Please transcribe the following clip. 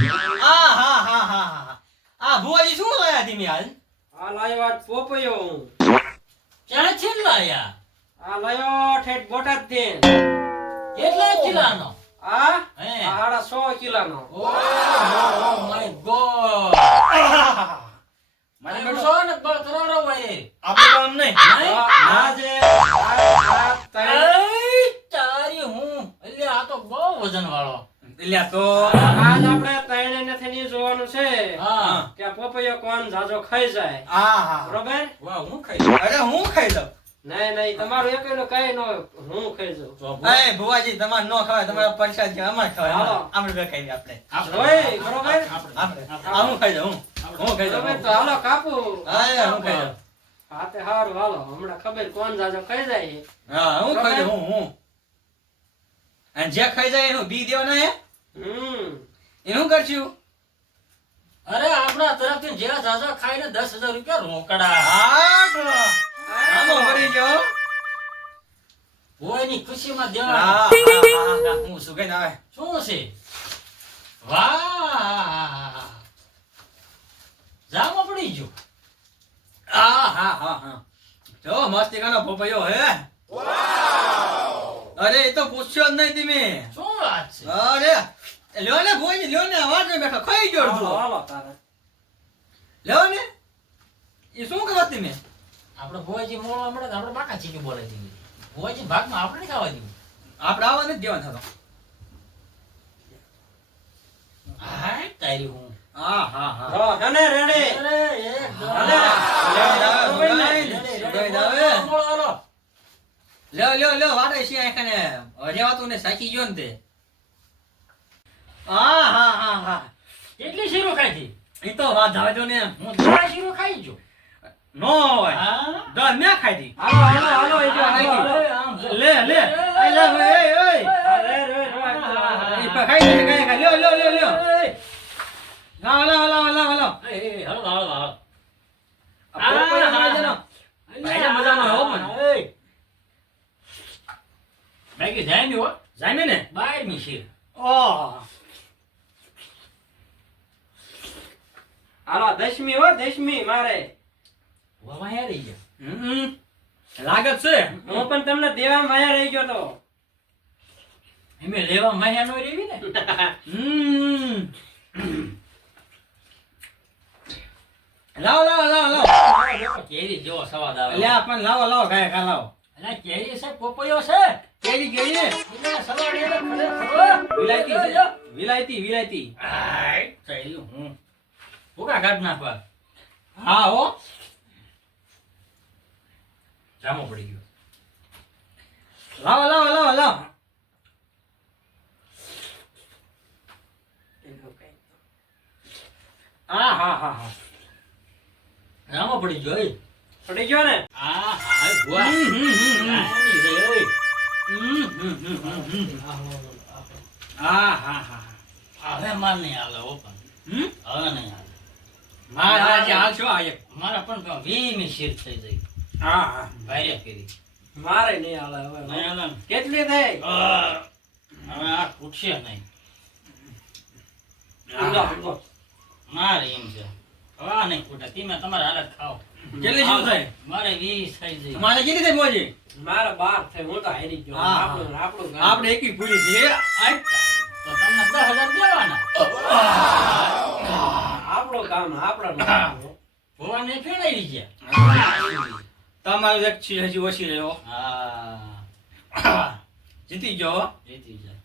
હા હા હા હા આ ભુવાજી શું લાયા તમે હાલ આ લાયો આજ પોપયો હું. ક્યાં છે લાયા આ લાયો ઠેઠ બોટાદ થી. કેટલા કિલાનો આ હે આડા 100 કિલોનો. ઓ માય ગોડ મને બેટો ને બળ કરોડો હોય આપણે તો આમ નહીં આ જે આ ત્રણ તારી હું એટલે આ તો બહુ વજન વાળો એટલે તો આજ આપણે ત્રણે ને થઈને જોવાનું છે હા કે આ પોપયો કોણ જાજો ખાઈ જાય. હા હા બરોબર? વાહ હું ખાઈ લઉં અરે હું ખાઈ લઉં નહીં નહીં તમારું એકનો કઈ ન હું ખાઈ જાઉં. એ ભુવાજી તમારે ન ખવાય તમારા પરસાદ છે અમાર ખવાય હાલો. આપણે બે ખાઈ આપણે જોઈ બરોબર? આપણે આ હું ખાઈ લઉં હું ખાઈ લઉં બરોબર તો હાલો કાપુ. હા હું ખાઈ લઉં હાથે હારું હાલો હમણાં ખબર કોણ જાજો ખાઈ જાય. હા હું ખાઈ લઉં હું અને જે ખાઈ જાય એનું બી દેવાના હે એનું કરશું અરે આપણા તરફથી જે જાજા ખાઈને 10,000 રૂપિયા રોકડા આમો ભરી ગયો ઓયની ખુશીમાં દેવા હું સુગંધ આવે શું છે વાહ જામો પડી ગયો હા હા હા હા જો મસ્તી કાનો પોપયો હે અરે એ તો પૂછ્યો જ નહીં તમે શું વાત છે અરે લ્યો ને ભોઈ લ્યો ને અવાજ ને બેઠો ખાઈ ગયો તું હાલો તારે લ્યો ને એ શું કરો તમે આપણે ભોઈજી મોળો હમણાં આપણે બાકા ચીકી બોલે છે ભોઈજી ભાગમાં આપણે ખાવા દીધું આપણે આવવા નથી દેવાનું થતો હા તારી હું હા હા હા હો હને રેડી અરે એક લ્યો લ્યો લ્યો વાડે છે આખાને રેવાતું ને સાકી ગયો ને તે હા હા હા હા કેટલી શીરો ખાઈ હતી ઈ તો વાત આવે તો ને હું 10 શીરો ખાઈ ગયો નો હોય 10 મે ખાઈ હતી હાલો હાલો હાલો એ જો હાલો લે લે આઈ લે એ રે રે ઈ પા ખાઈ લે ખાઈ લ્યો લ્યો લ્યો લ્યો ના હલા હલા હલા હલા એ હલો હલો હલો આ પોપયો ખાઈ જનો ભાઈને મજાનો હો મને બાકી જામી હો જામી ને 12મી છે ઓહ હાલો 10મી હો 10મી મારે વાયા રહી ગયા લાગત છે હું પણ તમને દેવા માયા રહી ગયો તો એમે લેવા માયા નો રેવી ને લાવો લાવો લાવો લાવો કેરી જેવો સ્વાદ આવે લે પણ લાવો લાવો ગાય ખા લાવો અલા કેરી છે પોપયો છે કેરી કેરી એટલે સવાડ એને ખરે વિલાયતી છે વિલાયતી વિલાયતી આય ચાલી હું ભૂકા કાઢ નાખવા હા હો જામો પડી ગયો લાવો લાવો લાવો લાવો હા હા હા હા જામો પડી ગયો એ પડી ગયો ને હા હા ભુવા હા હા હા હવે માર નહીં હાલે ઓપન હવે નહીં હાલે મારા આજે હાલ છો આ એક મારા પણ 20મી શીર થઈ જાય હા હા ભારે કરી મારે નહીં હાલે હવે નહીં હાલે કેટલી થઈ હવે આ ખૂટશે નહીં મારે એમ છે હા નહીં ખૂટે તમે તમારે હાલત ખાઓ કેટલી શું થાય મારે 20 થઈ જાય મારે કેટલી થઈ મોજી મારે 12 થઈ હું તો હારી ગયો આપણું આપણું આપણે એકી પૂરી છે તો તમને 10,000 દેવાના આપણું કામ આપણા ભોવાને ફેરાઈ ગયા તમારું એક છે હજી ઓછી રહ્યો હા જીતી ગયો જીતી જાય